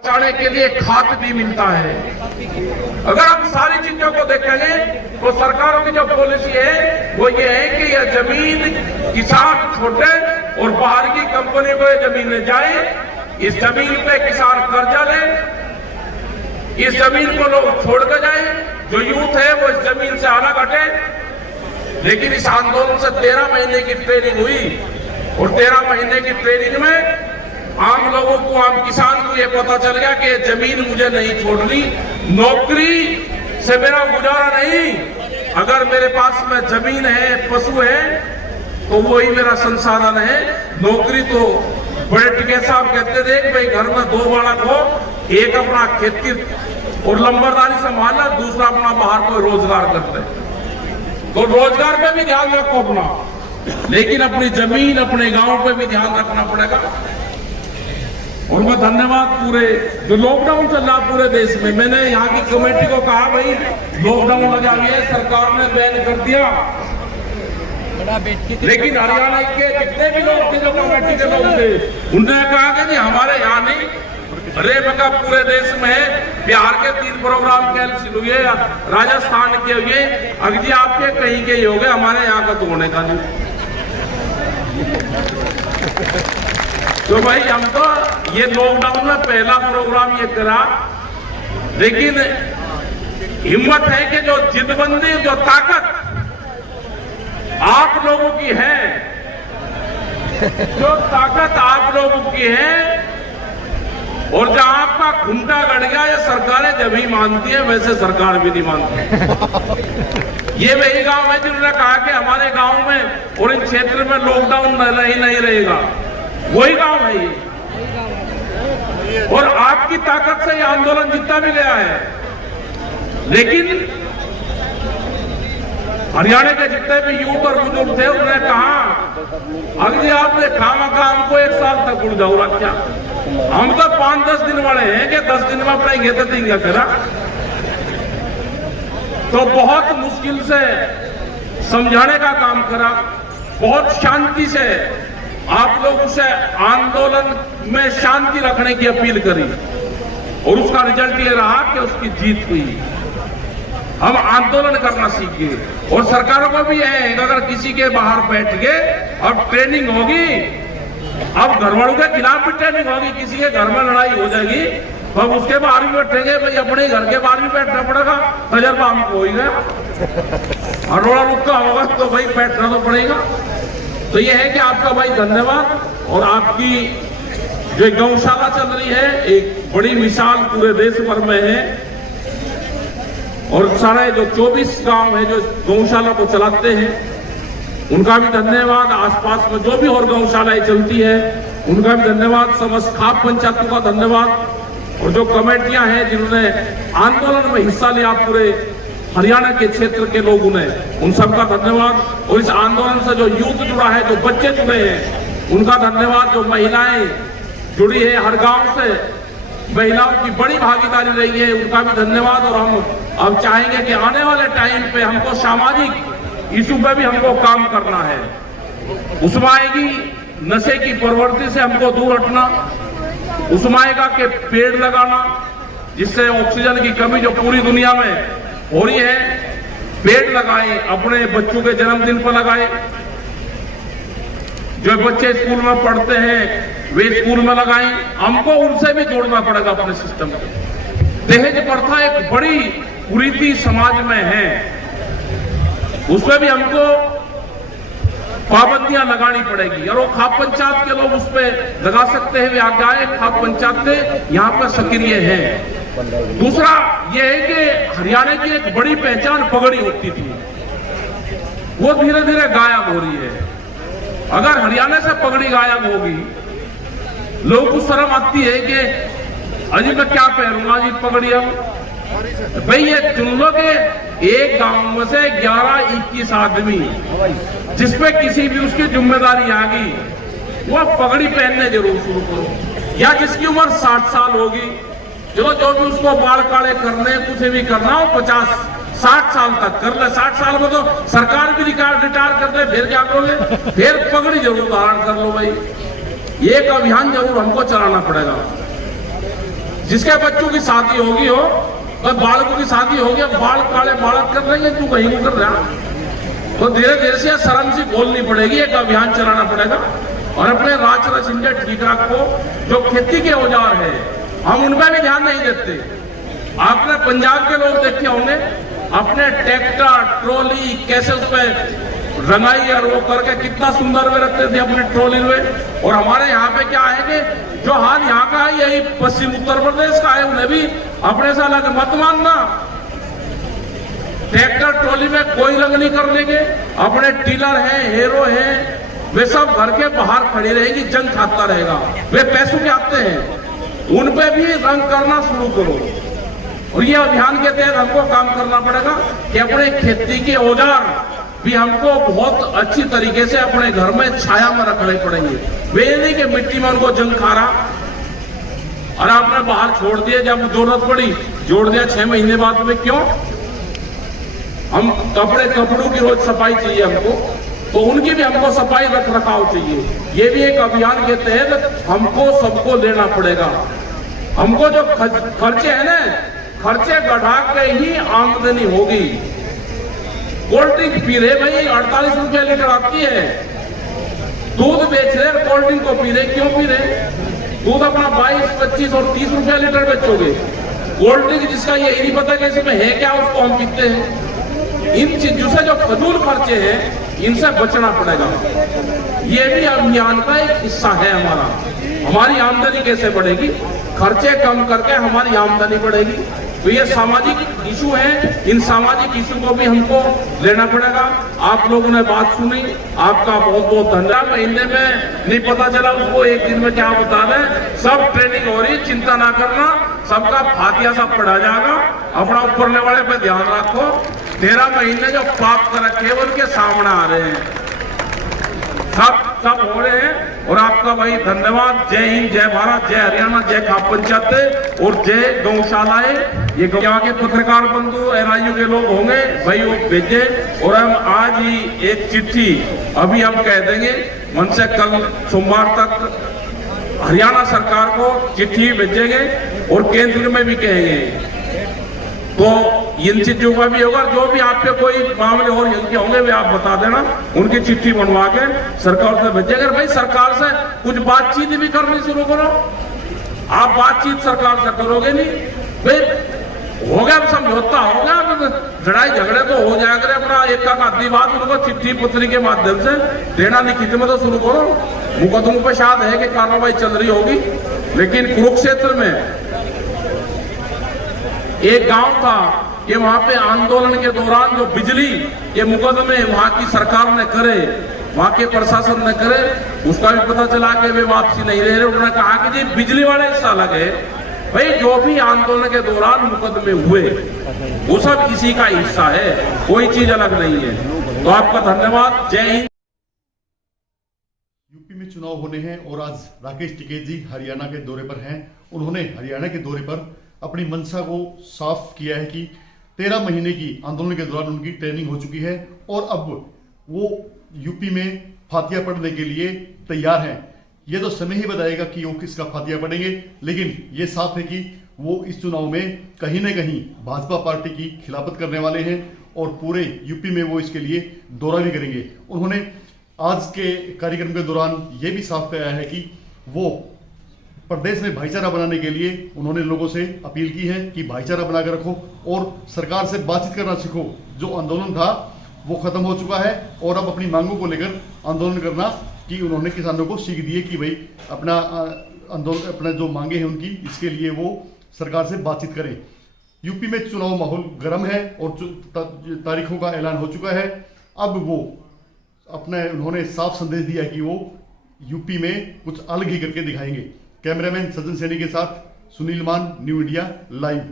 बचाने के लिए खाद भी मिलता है। अगर हम सारी चीजों को देखेंगे तो सरकारों की जो पॉलिसी है वो ये है कि यह जमीन किसान छोटे और बाहर की कंपनी को ये जमीन जाए, इस जमीन पे किसान कर्जा ले, इस जमीन को लोग छोड़ कर जाए, जो यूथ है वो इस जमीन से अलग हटे। लेकिन इस आंदोलन से 13 महीने की ट्रेनिंग हुई और 13 महीने की ट्रेनिंग में आम लोगों को, आम किसान को ये पता चल गया कि जमीन मुझे नहीं छोड़नी, नौकरी से मेरा गुजारा नहीं, अगर मेरे पास में जमीन है, पशु है तो वही मेरा संसाधन है। नौकरी तो बड़े टिकैत साहब कहते थे कि भाई घर में 2 बालक हो, एक अपना खेती और लंबरदारी संभालना, दूसरा अपना बाहर कोई रोजगार करते, तो रोजगार पे भी ध्यान रखो अपना, लेकिन अपनी जमीन, अपने गांव पे भी ध्यान रखना पड़ेगा। और मैं धन्यवाद पूरे जो लॉकडाउन चल रहा पूरे देश में, मैंने यहाँ की कमेटी को कहा भाई लॉकडाउन लगा दिया, सरकार ने बैन कर दिया, लेकिन हरियाणा के जितने भी लोग थे, जो कमेटी के लोग थे, उन्होंने कहा कि नहीं हमारे यहाँ नहीं, अरे बका पूरे देश में है, बिहार के 3 प्रोग्राम कैंसिल हुए, राजस्थान के हुए, अगर आपके कहीं के ही हो गए, हमारे यहाँ का तो होने का नहीं। तो भाई हम तो ये लॉकडाउन में पहला प्रोग्राम ये करा, लेकिन हिम्मत है कि जो जिद्दबंदी, जो ताकत आप लोगों की है, जो ताकत आप लोगों की है, और जहां आपका खुंटा गड़ गया, ये सरकारें जब ही मानती है, वैसे सरकार भी नहीं मानती। ये वही गांव है जिन्होंने कहा कि हमारे गांव में और इन क्षेत्र में लॉकडाउन नहीं रहेगा, वही गांव है ये, और आपकी ताकत से ये आंदोलन जितना भी गया है। लेकिन हरियाणा के जितने भी युवक और बुजुर्ग थे, उन्होंने कहा अगर आपने खामखा हमको 1 साल तक उड़ जाओ रखा, हम तो 5-10 दिन वाले हैं कि 10 दिन में अपने घेते देंगे करा। तो बहुत मुश्किल से समझाने का काम करा, बहुत शांति से आप लोगों से आंदोलन में शांति रखने की अपील करी, और उसका रिजल्ट ये रहा कि उसकी जीत हुई। हम आंदोलन करना सीख गए, और सरकारों को भी है अगर किसी के बाहर बैठ गए, अब ट्रेनिंग होगी, अब घरवालों के खिलाफ भी ट्रेनिंग होगी, किसी के घर में लड़ाई हो जाएगी तो अब उसके बाहर भी बैठेंगे, भाई अपने घर के बाहर भी बैठना पड़ेगा, तजर्बा हमको हो ही गया, अरोड़ा रुका होगा तो भाई बैठना तो पड़ेगा। तो ये है कि आपका भाई धन्यवाद, और आपकी जो गौशाला चल रही है एक बड़ी मिसाल पूरे देश भर में है, और सारे जो 24 गांव है जो गौशाला को चलाते हैं उनका भी धन्यवाद, आसपास में जो भी और गौशालाएं चलती है उनका भी धन्यवाद, समस्त खाप पंचायतों का धन्यवाद, और जो कमेटियां हैं जिन्होंने आंदोलन में हिस्सा लिया पूरे हरियाणा के क्षेत्र के लोगों ने, उन सबका धन्यवाद। और इस आंदोलन से जो यूथ जुड़ा है, जो बच्चे जुड़े हैं, उनका धन्यवाद। जो महिलाएं जुड़ी है हर गांव से, महिलाओं की बड़ी भागीदारी रही है, उनका भी धन्यवाद। और हम अब चाहेंगे कि आने वाले टाइम पे हमको सामाजिक इशू पे भी हमको काम करना है। उसमें आएगी नशे की प्रवृत्ति से हमको दूर हटना, उसमें आएगा कि पेड़ लगाना, जिससे ऑक्सीजन की कमी जो पूरी दुनिया में हो रही है, पेड़ लगाएं, अपने बच्चों के जन्मदिन पर लगाएं, जो बच्चे स्कूल में पढ़ते हैं वे स्कूल में लगाएं, हमको उनसे भी जोड़ना पड़ेगा अपने सिस्टम को। दहेज प्रथा एक बड़ी कुरीति समाज में है, उसमें भी हमको पाबंदियां लगानी पड़ेगी, और वो खाप पंचायत के लोग उस पर लगा सकते हैं, वे आगे आए, खाप पंचायत के यहाँ पर सक्रिय हैं। दूसरा ये है कि हरियाणा की एक बड़ी पहचान पगड़ी होती थी, वो धीरे धीरे गायब हो रही है। अगर हरियाणा से पगड़ी गायब होगी, लोगों को शर्म आती है कि अजी मैं क्या पहनूंगा जी पगड़ी, अब भाई ये चुन लो कि एक गांव में से 11-21 आदमी जिसपे किसी भी उसकी जिम्मेदारी आ गई, वो पगड़ी पहनने जरूर शुरू करो, या जिसकी उम्र 60 साल होगी, चलो जो भी उसको बाल काले करने, कुछ भी करना हो, 50-60 साल तक कर ले। 60 साल में तो सरकार भी रिटायर कर दे, फिर क्या करोगे, फिर पगड़ी जरूर धारण कर लो भाई। एक अभियान जरूर हमको चलाना पड़ेगा। जिसके बच्चों की शादी होगी हो, बालकों की शादी होगी, बाल काले बालक कर रहे हैं, तू कहीं को कर रहा। तो धीरे धीरे से शर्म से बोलनी पड़ेगी, एक अभियान चलाना पड़ेगा और अपने राज रचिंदे ठीक रखो। जो खेती के औजार है हम उनमें भी ध्यान नहीं देते। आपने पंजाब के लोग देखे होंगे अपने ट्रैक्टर ट्रॉली कैसे उस पर रंगाई और वो करके कितना सुंदर में रखते थे अपने ट्रॉली में। और हमारे यहाँ पे क्या है कि जो हाल यहाँ का है यही पश्चिम उत्तर प्रदेश का है, उन्हें भी अपने से अलग मत मानना। ट्रैक्टर ट्रॉली में कोई रंग नहीं कर लेंगे, अपने टीलर हैं हेरो हैं वे सब घर के बाहर खड़ी रहेगी, जंग खाता रहेगा। वे पैसों के आते हैं, उन पे भी रंग करना शुरू करो। और ये अभियान के तहत हमको काम करना पड़ेगा कि अपने खेती के औजार भी हमको बहुत अच्छी तरीके से अपने घर में छाया में रखने पड़ेंगे। वे नहीं कि मिट्टी में उनको जंग खा रहा और आपने बाहर छोड़ दिया, जब जरूरत पड़ी जोड़ दिया 6 महीने बाद में। क्यों? हम कपड़ों की रोज सफाई चाहिए हमको, तो उनकी भी हमको सफाई रख रखाव चाहिए। ये भी एक अभियान के तहत हमको सबको लेना पड़ेगा। हमको जो खर्चे हैं ना, खर्चे बढ़ा के ही आमदनी होगी। कोल्ड ड्रिंक पी रहे भाई 48 रुपए लीटर आती है, दूध बेच रहे कोल्ड ड्रिंक को पी रहे, क्यों पी रहे? दूध अपना 22, 25 और 30 रुपए लीटर बेचोगे। कोल्ड ड्रिंक जिसका ये नहीं पता कि इसमें है क्या, उसको हम पीते हैं। इन चीजों से जो फजूल खर्चे हैं इनसे बचना पड़ेगा। ये भी अभियान का एक हिस्सा है हमारा। हमारी आमदनी कैसे बढ़ेगी? खर्चे कम करके हमारी आमदनी बढ़ेगी। तो ये सामाजिक इशू है, इन सामाजिक इशू को भी हमको लेना पड़ेगा। आप लोगों ने बात सुनी, आपका बहुत बहुत धन्यवाद। महीने में नहीं पता चला उसको एक दिन में क्या बता दें, सब ट्रेनिंग हो रही, चिंता ना करना, सबका फातिया सब पढ़ा जाएगा। अपना ऊपर वाले पे ध्यान रखो। 13 महीने जो पाप कर रखे वो उनके सामने आ रहे हैं, सब हो रहे हैं। और आपका भाई धन्यवाद। जय हिंद, जय भारत, जय हरियाणा, जय खाप पंचायत और जय गौशालाएं। ये यहाँ के पत्रकार बंधु NIU के लोग होंगे भाई, वो भेजे। और हम आज ही एक चिट्ठी अभी हम कह देंगे, मन से कल सोमवार तक हरियाणा सरकार को चिट्ठी भेजेंगे और केंद्र में भी कहेंगे। तो इन चीजों का भी होगा। जो भी आप पे कोई मामले और इनके होंगे वे आप बता देना, उनकी चिट्ठी बनवा के सरकार से भेजेंगे। भाई सरकार से कुछ बातचीत भी करनी शुरू करो। आप बातचीत सरकार से करोगे नहीं, भाई हो गया समझौता, हो गया लड़ाई झगड़े तो हो जाया करे। अपना एक का आधी बात उनको चिट्ठी पत्री के माध्यम से देना, लिखित में तो शुरू करो। मुकदमों पे शायद है कि कार्रवाई चल रही होगी, लेकिन कुरुक्षेत्र में एक गांव था कि वहां पे आंदोलन के दौरान जो बिजली के मुकदमे वहां की सरकार ने करे, वहां के प्रशासन ने करे, उसका भी पता चला कि वे वापसी नहीं ले रहे। उन्होंने कहा कि जी बिजली वाला हिस्सा लगे, भाई जो भी आंदोलन के दौरान मुकदमे हुए वो सब इसी का हिस्सा है, कोई चीज अलग नहीं है। तो आपका धन्यवाद। जय हिंद। यूपी में चुनाव होने हैं और आज राकेश टिकैत जी हरियाणा के दौरे पर हैं। उन्होंने हरियाणा के दौरे पर अपनी मंशा को साफ किया है कि 13 महीने की आंदोलन के दौरान उनकी ट्रेनिंग हो चुकी है और अब वो यूपी में फातिया पढ़ने के लिए तैयार हैं। ये तो समय ही बताएगा कि वो किसका फातिया पढ़ेंगे, लेकिन ये साफ है कि वो इस चुनाव में कहीं न कहीं भाजपा पार्टी की खिलाफत करने वाले हैं और पूरे यूपी में वो इसके लिए दौरा भी करेंगे। उन्होंने आज के कार्यक्रम के दौरान ये भी साफ किया है कि वो प्रदेश में भाईचारा बनाने के लिए उन्होंने लोगों से अपील की है कि भाईचारा बनाकर रखो और सरकार से बातचीत करना सीखो। जो आंदोलन था वो खत्म हो चुका है और अब अपनी मांगों को लेकर आंदोलन करना कि उन्होंने किसानों को सीख दी है कि भाई अपना आंदोलन, अपना जो मांगे हैं उनकी, इसके लिए वो सरकार से बातचीत करें। यूपी में चुनाव माहौल गर्म है और तारीखों का ऐलान हो चुका है। अब वो उन्होंने साफ संदेश दिया है कि वो यूपी में कुछ अलग ही करके दिखाएंगे। कैमरामैन सज्जन सैनी के साथ सुनील मान, न्यू इंडिया लाइव।